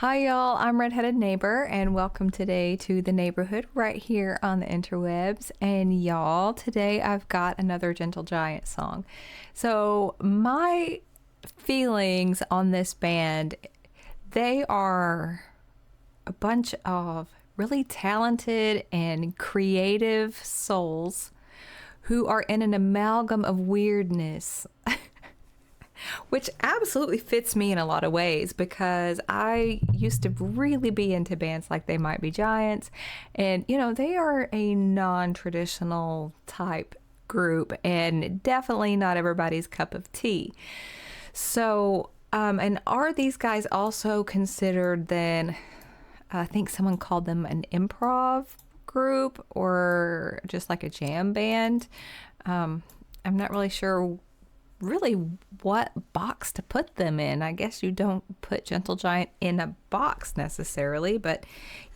Hi, y'all. I'm Redheaded Neighbor, and welcome today to the neighborhood right here on the interwebs. And y'all, today I've got another Gentle Giant song. So, my feelings on this band, they are a bunch of really talented and creative souls who are in an amalgam of weirdness. Which absolutely fits me in a lot of ways because I used to really be into bands like They Might Be Giants. And, they are a non traditional type group and definitely not everybody's cup of tea. So, and are these guys also considered then, I think someone called them an improv group or just like a jam band? I'm not really sure really what box to put them in. I guess you don't put Gentle Giant in a box necessarily, but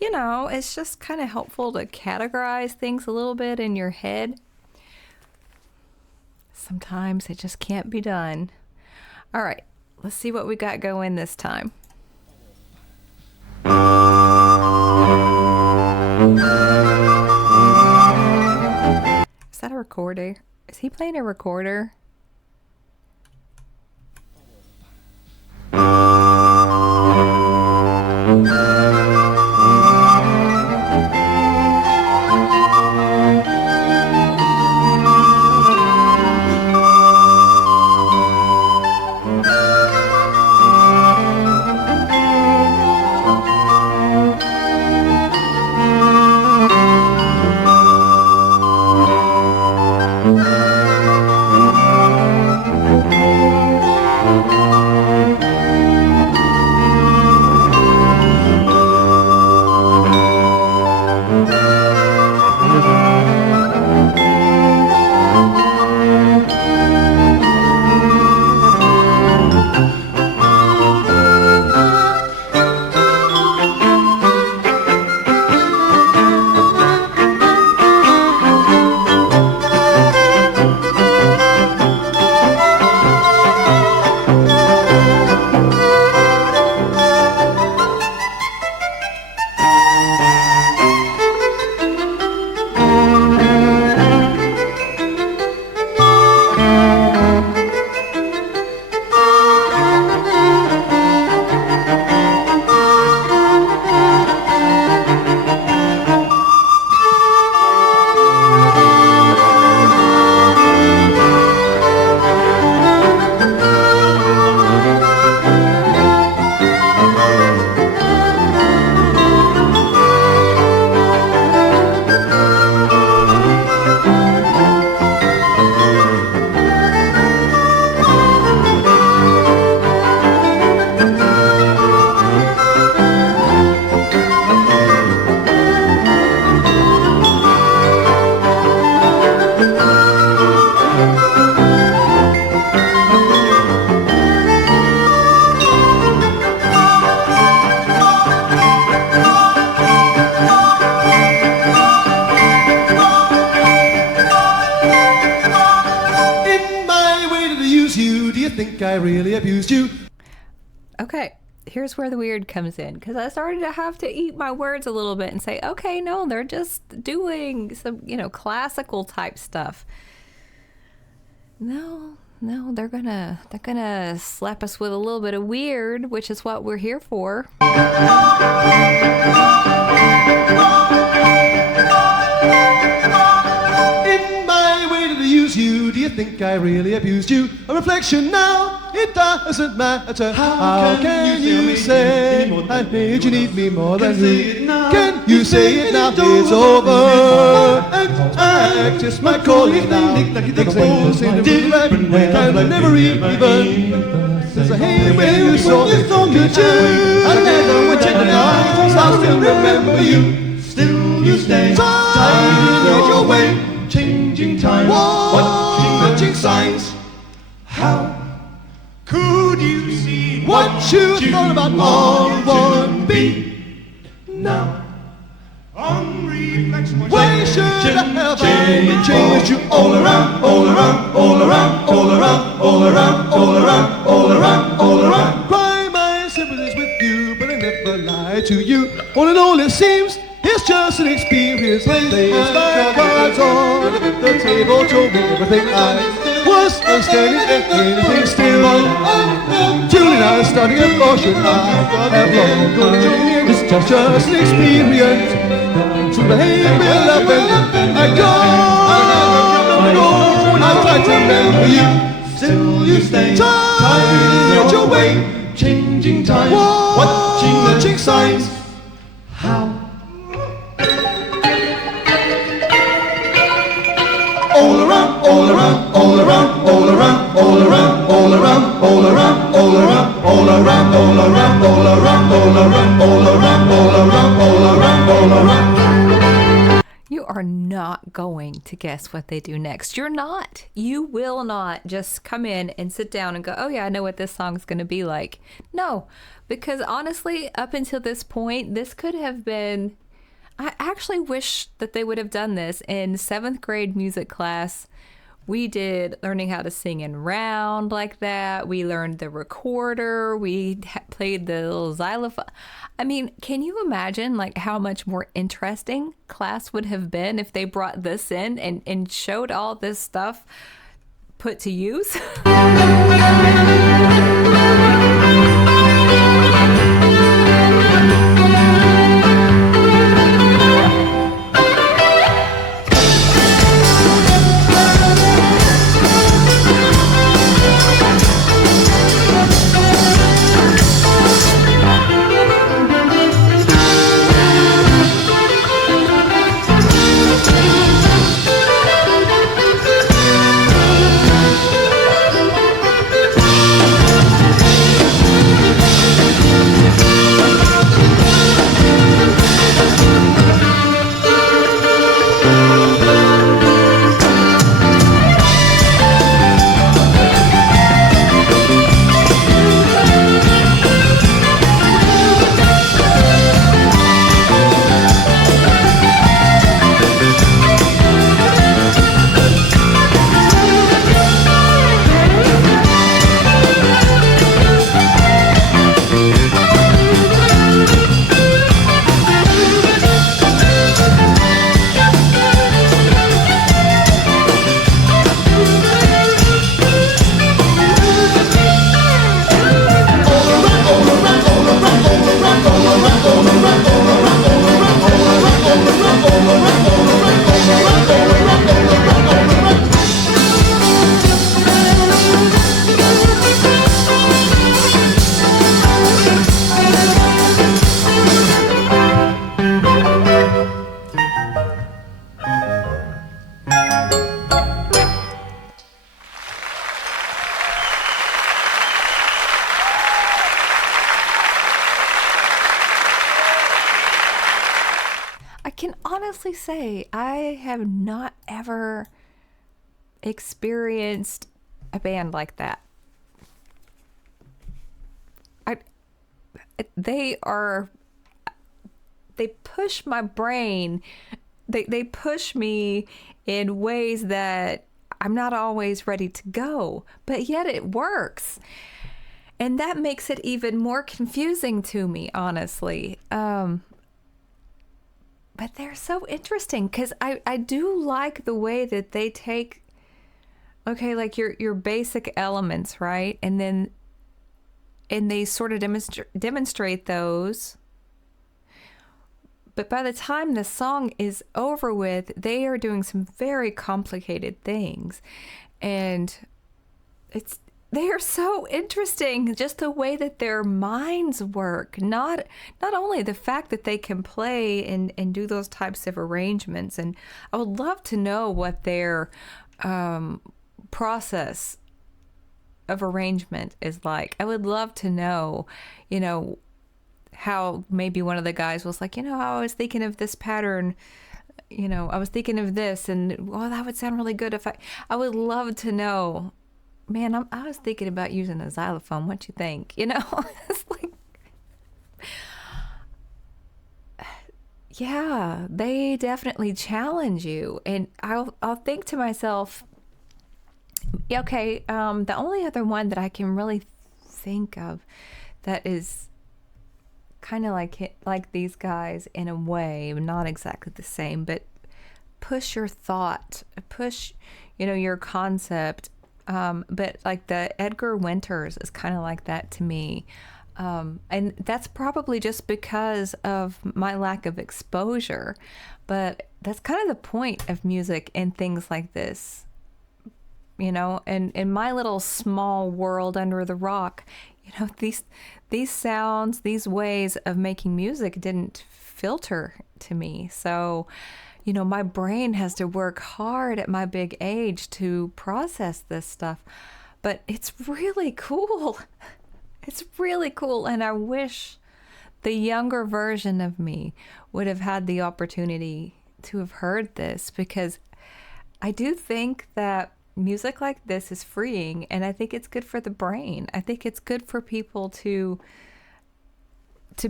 it's just kind of helpful to categorize things a little bit in your head. Sometimes it just can't be done. All right, let's see what we got going this time. Is that a recorder? Is he playing a recorder? I really abused you. Okay, here's where the weird comes in because I started to have to eat my words a little bit and say, okay, no, they're just doing some, classical type stuff. No, they're gonna slap us with a little bit of weird, which is what we're here for. In my way to use you, do you think I really abused you? A reflection now. It doesn't matter. How can you say I made you need me more than you? Can you say it now? It's over. Act just my calling now. Exposed in a different way. I never even. There's a hey when you saw me. Could you? I never went in the eyes. I still remember you. Still you stay tied in your way. Changing time. Watching signs. How could you see what you thought about R1B? Now, on reflection, why should I have changed you all around, all around, all around, all around, all around, all around, all around, all around? Cry my sympathies with you, but I never it to you. All in all, it seems it's just an experience. Players my cards on the table, told me everything I was understanding anything still. Julie and I are starting a portion. I have long gone to join. It's just an experience. To behave well up and I go. I try to remember you. Still you stay tired in your way. Changing time, watching signs. How? All around, all around, all around, all around, all around, all around, all around, all around, all around, all around, all around, all around, all around, all around, all around, all around. You are not going to guess what they do next. You're not. You will not just come in and sit down and go, oh yeah, I know what this song's going to be like. No, because honestly, up until this point, this could have been... I actually wish that they would have done this in 7th grade music class. We did learning how to sing in round like that. We learned the recorder. We played the little xylophone. I mean, can you imagine like how much more interesting class would have been if they brought this in and showed all this stuff put to use? I can honestly say I have not ever experienced a band like that. They push my brain. They push me in ways that I'm not always ready to go, but yet it works. And that makes it even more confusing to me, honestly. But they're so interesting because I do like the way that they take, okay, like your basic elements, right? And they sort of demonstrate those. But by the time the song is over with, they are doing some very complicated things. And they are so interesting, just the way that their minds work. Not only the fact that they can play and do those types of arrangements. And I would love to know what their process of arrangement is like. I would love to know, how maybe one of the guys was like, I was thinking of this pattern, I was thinking of this, and that would sound really good if I would love to know. Man, I was thinking about using a xylophone. What you think? It's like, yeah, they definitely challenge you. And I'll think to myself, okay, the only other one that I can really think of that is kind of like these guys in a way, not exactly the same, but push your thought, push, your concept. But like the Edgar Winters is kind of like that to me. And that's probably just because of my lack of exposure. But that's kind of the point of music and things like this. And in my little small world under the rock, these sounds, these ways of making music didn't filter to me. So, my brain has to work hard at my big age to process this stuff. But it's really cool. It's really cool. And I wish the younger version of me would have had the opportunity to have heard this, because I do think that music like this is freeing, and I think it's good for the brain. I think it's good for people to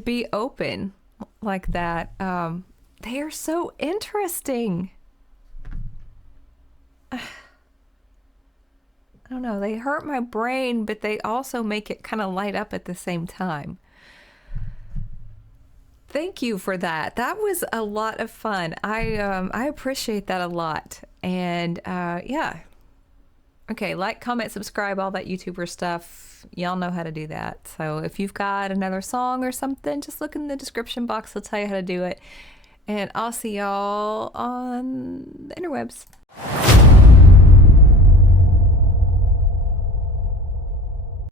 be open like that. They are so interesting. I don't know, they hurt my brain, but they also make it kind of light up at the same time. Thank you for that. That was a lot of fun. I appreciate that a lot. And yeah. Okay, like, comment, subscribe, all that YouTuber stuff. Y'all know how to do that. So if you've got another song or something, just look in the description box. I'll tell you how to do it. And I'll see y'all on the interwebs.